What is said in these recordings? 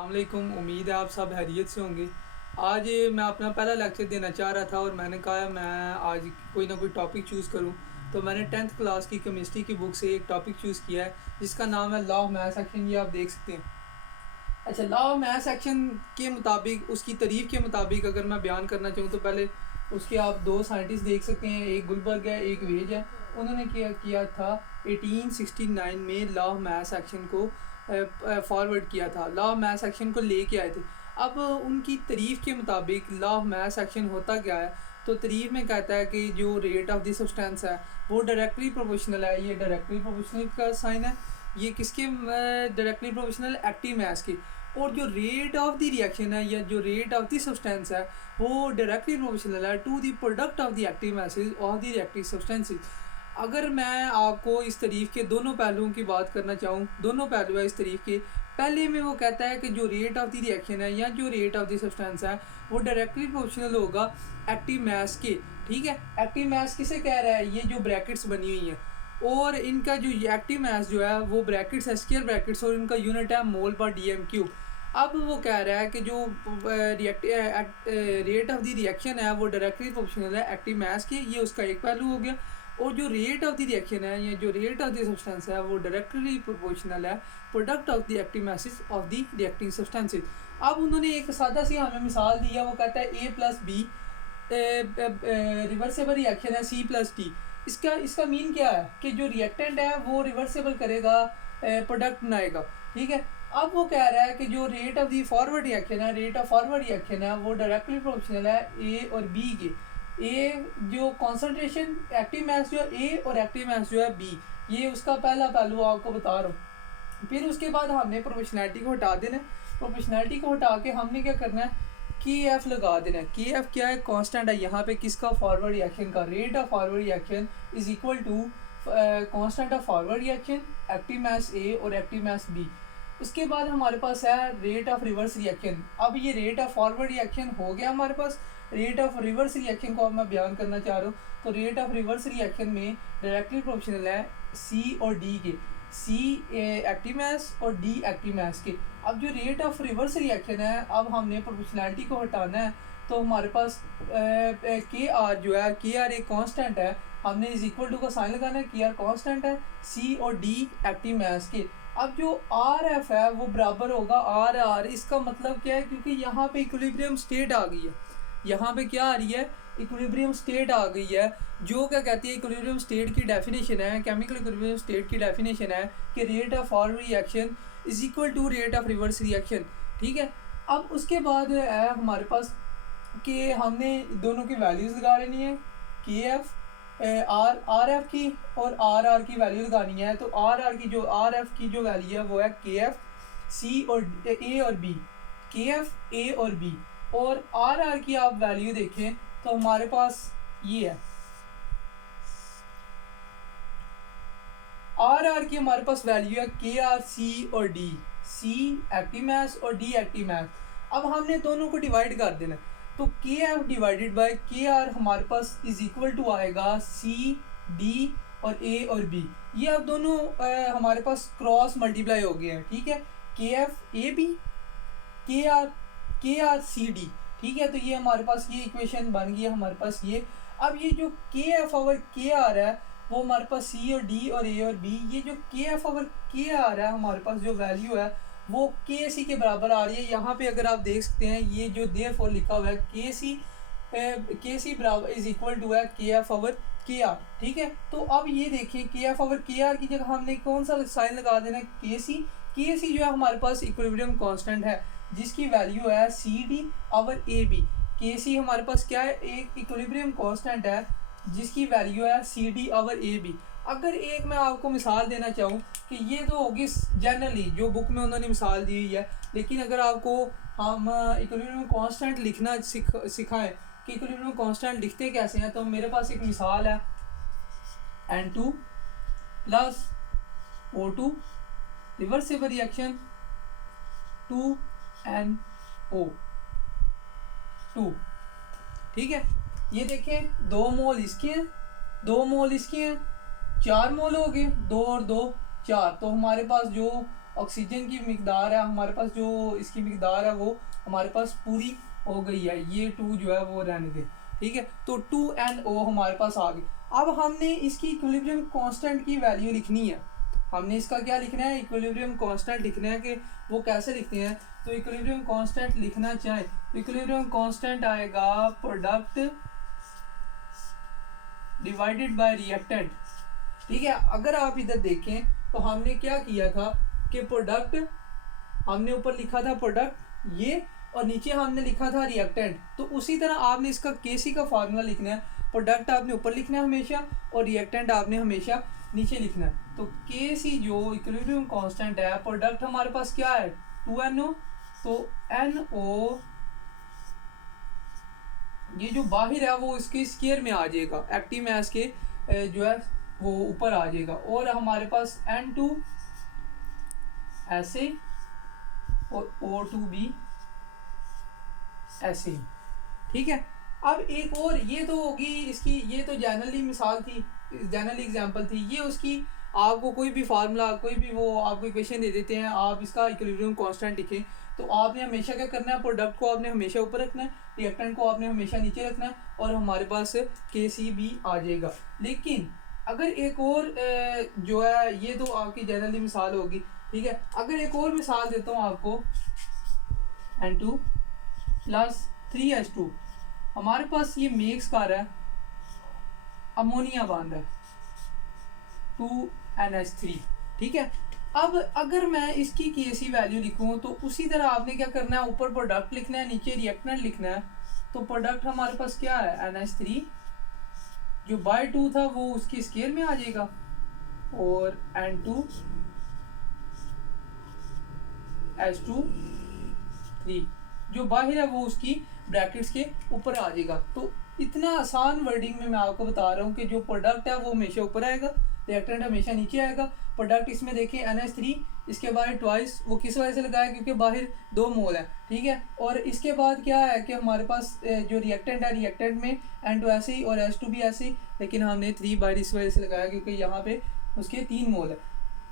अस्सलामुअलैकुम। उम्मीद है आप सब खैरियत से होंगे। आज मैं अपना पहला लेक्चर देना चाह रहा था और मैंने कहा मैं आज कोई ना कोई टॉपिक चूज़ करूं। तो मैंने 10th क्लास की केमिस्ट्री की बुक से एक टॉपिक चूज़ किया है जिसका नाम है लॉ ऑफ मैथ एक्शन। ये आप देख सकते हैं। अच्छा, लॉ ऑफ मैथ एक्शन के मुताबिक, उसकी तारीफ़ के मुताबिक अगर मैं बयान करना चाहूँ तो पहले उसके आप दो साइंटिस्ट देख सकते हैं, एक गुलबर्ग है, एक वेज है। उन्होंने किया किया था 1869 में लॉ ऑफ मैथ एक्शन को फॉरवर्ड किया था, लॉ ऑफ मैथ एक्शन को लेके आए थे। अब उनकी तारीफ़ के मुताबिक लॉ ऑफ मैथ एक्शन होता क्या है, तो तारीफ़ में कहता है कि जो रेट ऑफ द सब्सटेंस है वो डायरेक्टली प्रोपोर्शनल है। ये डायरेक्टली प्रोपोर्शनल का साइन है। ये किसके डायरेक्टली प्रोपोर्शनल? एक्टिव मैथ की। और जो रेट ऑफ द रिएक्शन है या जो रेट ऑफ द सब्सटेंस है वो डायरेक्टली प्रोपोर्शनल है to the product of the active masses of the reactive substances. अगर मैं आपको इस तारीफ़ के दोनों पहलुओं की बात करना चाहूँ, दोनों पहलू है इस तारीफ़ के। पहले में वो कहता है कि जो रेट ऑफ द रिएक्शन है या जो रेट ऑफ द सब्सटेंस है वो डायरेक्टली प्रोपोर्शनल होगा एक्टिव मैस के। ठीक है, एक्टिव मैस किसे कह रहा है? ये जो ब्रैकेट्स बनी हुई हैं और इनका जो एक्टिव मैस जो है वो ब्रैकेट्स है, स्क्वायर ब्रैकेट्स, और इनका यूनिट है मोल पर डीएम क्यूब। अब वो कह रहा है कि जो रेट ऑफ द रिएक्शन है वो डायरेक्टली प्रोपोर्शनल है एक्टिव मैस के। ये उसका एक पहलू हो गया। और जो रेट ऑफ द रिएक्शन है या जो रेट ऑफ द सब्सटेंस है वो डायरेक्टली प्रोपोर्शनल है product of the active masses of the reacting substances. अब उन्होंने एक सादा सी हमें मिसाल दी है। वो कहता है ए प्लस बी रिवर्सेबल रिएक्शन है सी प्लस टी। इसका इसका मीन क्या है कि जो रिएक्टेंट है वो रिवर्सेबल करेगा, प्रोडक्ट बनाएगा। ठीक है, अब वो कह रहा है कि जो rate of the forward reaction है, रेट ऑफ फॉरवर्ड रिएक्शन है वो डायरेक्टली प्रोपोर्शनल है ए और बी के। ए जो कॉन्सेंट्रेशन एक्टिव मैस जो है ए और एक्टिव मैस जो है बी, ये उसका पहला पहलू आपको बता रहा हूँ। फिर उसके बाद हमने प्रोपोर्शनैलिटी को हटा देना है। प्रोपोर्शनैलिटी को हटा के हमने क्या करना है, के एफ लगा देना है। के एफ क्या है? कांस्टेंट है यहाँ पे किसका? फॉरवर्ड रिएक्शन का। Rate of forward reaction is equal to constant of forward reaction, active mass A और एक्टिव मैस बी। उसके बाद हमारे पास है रेट ऑफ रिवर्स रिएक्शन। अब ये रेट ऑफ फॉरवर्ड रिएक्शन हो गया हमारे पास। रेट ऑफ रिवर्स रिएक्शन को अब मैं बयान करना चाह रहा हूँ। तो रेट ऑफ रिवर्स रिएक्शन में डायरेक्टली प्रोपोर्शनल है सी और डी के। सी एक्टिव मैस और डी एक्टिव मैस के। अब जो रेट ऑफ रिवर्स रिएक्शन है, अब हमने प्रोपोर्शनैलिटी को हटाना है। तो हमारे पास के आर जो है, के आर एक कांस्टेंट है, हमने इज इक्वल टू का साइन लगाना है। के आर कांस्टेंट है सी और डी एक्टिव मैस के। अब जो आर एफ है वो बराबर होगा आर आर। इसका मतलब क्या है? क्योंकि यहाँ पे इक्विलिब्रियम स्टेट आ गई है। यहाँ पे क्या आ रही है? इक्विलिब्रियम स्टेट आ गई है। जो क्या कहती है इक्विलिब्रियम स्टेट की डेफिनेशन है, केमिकल इक्विलिब्रियम स्टेट की डेफिनेशन है कि rate of forward reaction is equal to rate of reverse reaction. ठीक है, अब उसके बाद है हमारे पास कि हमने दोनों की वैल्यूज लगा लेनी है, के एफ आर एफ की और आर की वैल्यू लगानी है। तो आर की जो आर एफ की जो वैल्यू है वो है के एफ सी और ए और बी, के एफ ए और बी। और आर की आप वैल्यू देखें तो हमारे पास ये है, आर की हमारे पास वैल्यू है के आर सी और डी। सी एक्टिव मैस और डी एक्टिव मैस। अब हमने दोनों को डिवाइड कर देना। तो के एफ डिवाइडेड बाय के आर हमारे पास इज इक्वल टू आएगा सी डी और ए और बी। ये अब दोनों हमारे पास क्रॉस मल्टीप्लाई हो गए हैं। ठीक है, के एफ ए बी, के आर सी डी। ठीक है, तो ये हमारे पास ये इक्वेशन बन गई है हमारे पास ये। अब ये जो के एफ ओवर के आर है वो हमारे पास सी और डी और ए और बी। ये जो के एफ ओवर के आर है हमारे पास जो वैल्यू है वो के सी के बराबर आ रही है। यहाँ पे अगर आप देख सकते हैं ये जो देयरफॉर लिखा हुआ है के सी बराबर इज इक्वल टू है के एफ ओवर के आर। ठीक है, तो अब ये देखिए के एफ ओवर के आर की जगह हमने कौन सा साइन लगा देना है? के सी जो है हमारे पास इक्विलिब्रियम कांस्टेंट है जिसकी वैल्यू है C D over A B. K C हमारे पास क्या है? एक इक्विलिब्रियम कांस्टेंट है जिसकी वैल्यू है C D over A B. अगर एक मैं आपको मिसाल देना चाहूँ कि ये तो होगी जनरली जो बुक में उन्होंने मिसाल दी हुई है, लेकिन अगर आपको हम इक्विलिब्रियम कांस्टेंट लिखना सिखाएं कि इक्विलिब्रियम कांस्टेंट लिखते कैसे हैं, तो मेरे पास एक मिसाल है N2 plus O2 reversible reaction 2NO2। ठीक है, ये देखें 2 मोल इसके हैं, 2 मोल इसके हैं, 4 मोल हो गए, 2 और 2 4। तो हमारे पास जो ऑक्सीजन की मिकदार है हमारे पास, जो इसकी मिकदार है वो हमारे पास पूरी हो गई है, ये 2 जो है वो रहने दें, ठीक है। तो 2NO हमारे पास आ गई। अब हमने इसकी इक्विलिब्रियम कांस्टेंट की वैल्यू लिखनी है। हमने इसका क्या लिखना है, इक्विलिब्रियम कांस्टेंट लिखना है। कि वो कैसे लिखते हैं, तो इक्विलिब्रियम कांस्टेंट लिखना चाहे तो इक्विलिब्रियम कांस्टेंट आएगा प्रोडक्ट डिवाइडेड बाय रिएक्टेंट, ठीक है। अगर आप इधर देखें तो हमने क्या किया था कि प्रोडक्ट, हमने ऊपर लिखा था प्रोडक्ट ये, और नीचे हमने लिखा था रिएक्टेंट। तो उसी तरह आपने इसका केसी का फार्मूला लिखना है। प्रोडक्ट आपने ऊपर लिखना है हमेशा, और रिएक्टेंट आपने हमेशा नीचे लिखना है। तो केसी जो इक्विलिब्रियम कांस्टेंट है, प्रोडक्ट हमारे पास क्या है 2NO, तो NO ये जो बाहर है वो इसके स्क्वायर में आ जाएगा, एक्टिव मास के जो है वो ऊपर आ जाएगा। और हमारे पास N2 ऐसे और O2 भी ऐसे ही, ठीक है। अब एक और, ये तो होगी इसकी, ये तो जनरली मिसाल थी, जनरली एग्जांपल थी। ये उसकी आपको कोई भी फार्मूला, कोई भी वो आपको इक्वेशन दे देते हैं, आप इसका इक्विलिब्रियम कांस्टेंट लिखें, तो आपने हमेशा क्या करना है, प्रोडक्ट को आपने हमेशा ऊपर रखना है, रिएक्टेंट को आपने हमेशा नीचे रखना है, और हमारे पास केसी भी आ जाएगा। लेकिन अगर एक और जो है, ये तो आपकी जनरली मिसाल होगी, ठीक है। अगर एक और मिसाल देता हूँ आपको, N2 प्लस 3H2, हमारे पास ये मिक्स कर है, अमोनिया बन रहा है 2NH3, ठीक है। अब अगर मैं इसकी केसी वैल्यू लिखूं तो उसी तरह आपने क्या करना है, ऊपर प्रोडक्ट लिखना है, नीचे रिएक्टेंट लिखना है। तो प्रोडक्ट हमारे पास क्या है, NH3 जो बाय 2 था वो उसकी स्केल में आ जाएगा, और N2 H2 जो बाहर है वो उसकी ब्रैकेट्स के ऊपर आ जाएगा। तो इतना आसान वर्डिंग में मैं आपको बता रहा हूँ कि जो प्रोडक्ट है वो हमेशा ऊपर आएगा, रिएक्टेंट हमेशा नीचे आएगा। प्रोडक्ट इसमें देखें NH3, इसके बाद ट्वाइस, वो किस वजह से लगाया, क्योंकि बाहर 2 मोल है, ठीक है। और इसके बाद क्या है कि हमारे पास जो रिएक्टेंट है, रिएक्टेंट में N2 ऐसे ही और H2 भी ऐसे ही, लेकिन हमने 3 बाहर इस वजह से लगाया क्योंकि यहाँ पे उसके 3 मोल है।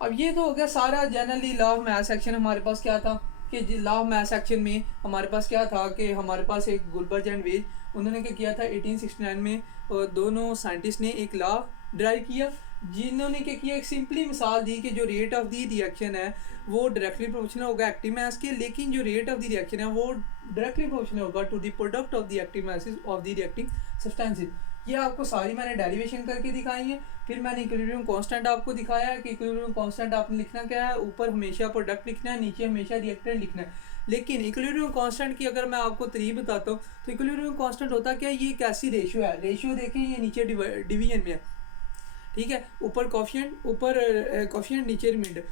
अब ये तो हो गया सारा generally law of mass action. हमारे पास क्या था कि लॉ ऑफ मास एक्शन में हमारे पास क्या था कि हमारे पास एक गुलबर्ज एंड वेज, उन्होंने क्या किया था 1869 में, और दोनों साइंटिस्ट ने एक लॉ ड्राइव किया, जिन्होंने क्या किया, एक सिंपली मिसाल दी कि जो रेट ऑफ द रिएक्शन है वो डायरेक्टली प्रोपोर्शनल होगा एक्टिव मास के, लेकिन जो रेट ऑफ द रिएक्शन है वो डायरेक्टली प्रोपोर्शनल होगा to the product of the active masses of the reacting substances. ये आपको सारी मैंने डेरिवेशन करके दिखाई है। फिर मैंने इक्विलिब्रियम कांस्टेंट आपको दिखाया है कि इक्विलिब्रियम कांस्टेंट आपने लिखना क्या है, ऊपर हमेशा प्रोडक्ट लिखना है, नीचे हमेशा रिएक्टेंट लिखना है। लेकिन इक्विलिब्रियम कांस्टेंट की अगर मैं आपको तरीक बताता हूँ तो इक्विलिब्रियम कांस्टेंट होता क्या है, ये एक ऐसी रेशियो है, रेशियो देखें ये नीचे डिवीजन में है, ठीक है, ऊपर कॉफिशिएंट, ऊपर कॉफिशिएंट, नीचे रिमाइंडर।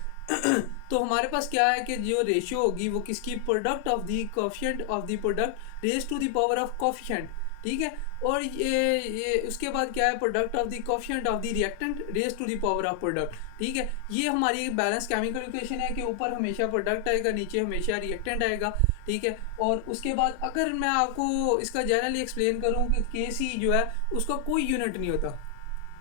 तो हमारे पास क्या है कि जो रेशियो होगी वो किसकी, product of the coefficient of the product raise to the power of coefficient, ठीक है। और ये उसके बाद क्या है, product of the coefficient of the reactant raise to the power of product, ठीक है। ये हमारी एक बैलेंस केमिकल इक्वेशन है कि ऊपर हमेशा प्रोडक्ट आएगा, नीचे हमेशा रिएक्टेंट आएगा, ठीक है। और उसके बाद अगर मैं आपको इसका जनरली एक्सप्लेन करूँ कि केसी जो है उसका कोई यूनिट नहीं होता,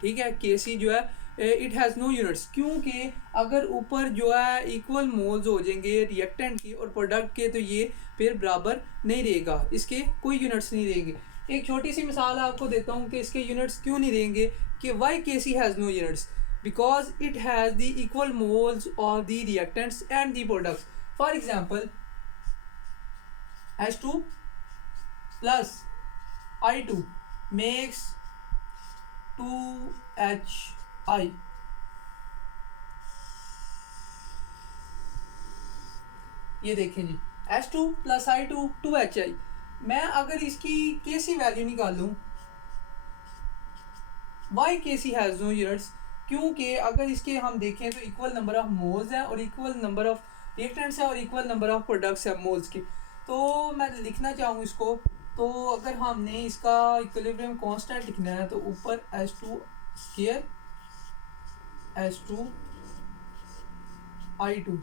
ठीक है। केसी जो है इट हैज़ नो यूनिट्स, क्योंकि अगर ऊपर जो है इक्वल मोल्स हो जाएंगे रिएक्टेंट की और प्रोडक्ट के, तो ये फिर बराबर नहीं रहेगा, इसके कोई यूनिट्स नहीं रहेंगे। एक छोटी सी मिसाल आपको देता हूँ कि इसके यूनिट्स क्यों नहीं रहेंगे, कि why KC has no units, because it has the equal moles of the reactants and the products. For example H2 plus I2 makes 2HI, ये देखें जी, H2 प्लस I2 2HI। मैं अगर इसकी केसी वैल्यू निकालूं, why KC has no units, क्योंकि अगर इसके हम देखें तो इक्वल नंबर ऑफ मोल्स हैं और इक्वल नंबर ऑफ रिएक्टेंट्स हैं और इक्वल नंबर ऑफ प्रोडक्ट्स हैं मोल्स की। तो मैं लिखना चाहूँ इसको, तो अगर हमने इसका इक्विलिब्रियम कांस्टेंट लिखना है तो ऊपर H2 स्क्वायर H2 I2।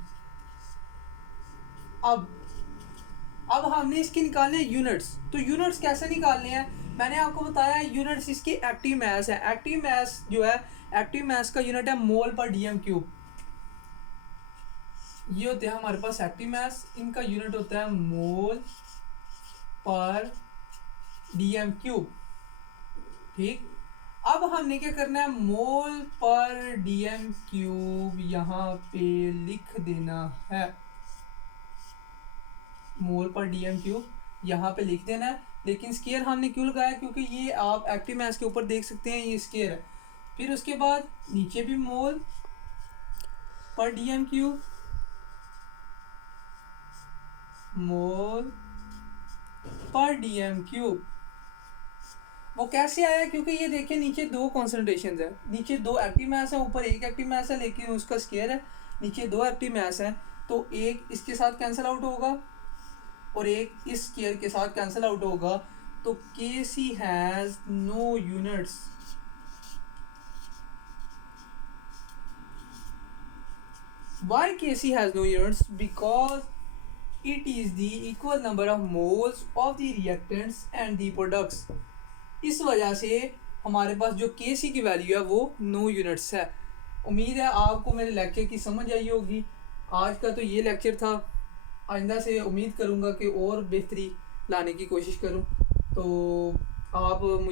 अब हमने इसके निकालने हैं यूनिट्स। तो यूनिट्स कैसे निकालने हैं, मैंने आपको बताया यूनिट्स इसकी एक्टिव मास है। एक्टिव मास जो है, एक्टिव मास का यूनिट है मोल पर डीएम क्यूब, ये होते हैं हमारे पास एक्टिव मास, इनका यूनिट होता है मोल पर डीएम क्यूब। ठीक, अब हमने क्या करना है, मोल पर डीएम क्यूब यहाँ पे लिख देना है, मोल पर डीएम क्यूब यहाँ पे लिख देना है। लेकिन स्केयर हमने क्यों लगाया, क्योंकि ये आप एक्टिव मास के ऊपर देख सकते हैं ये स्केयर है। फिर उसके बाद नीचे भी मोल पर डीएम क्यूब, मोल पर डीएम क्यूब। वो कैसे आया, क्योंकि ये देखिए नीचे दो कॉन्सेंट्रेशन है, नीचे दो एक्टिव मास है, ऊपर एक एक्टिव मास है, लेकिन उसका स्केयर है, नीचे दो एक्टिव मास है, तो एक इसके साथ कैंसिल आउट होगा और एक इस स्केयर के साथ कैंसिल आउट होगा। तो K C has no units. Why K C has no units, because it is the equal number of moles of the reactants and the products। इस वजह से हमारे पास जो Kc की वैल्यू है वो 9 यूनिट्स है। उम्मीद है आपको मेरे लेक्चर की समझ आई होगी। आज का तो ये लेक्चर था, आइंदा से उम्मीद करूँगा कि और बेहतरी लाने की कोशिश करूँ। तो आप मुझे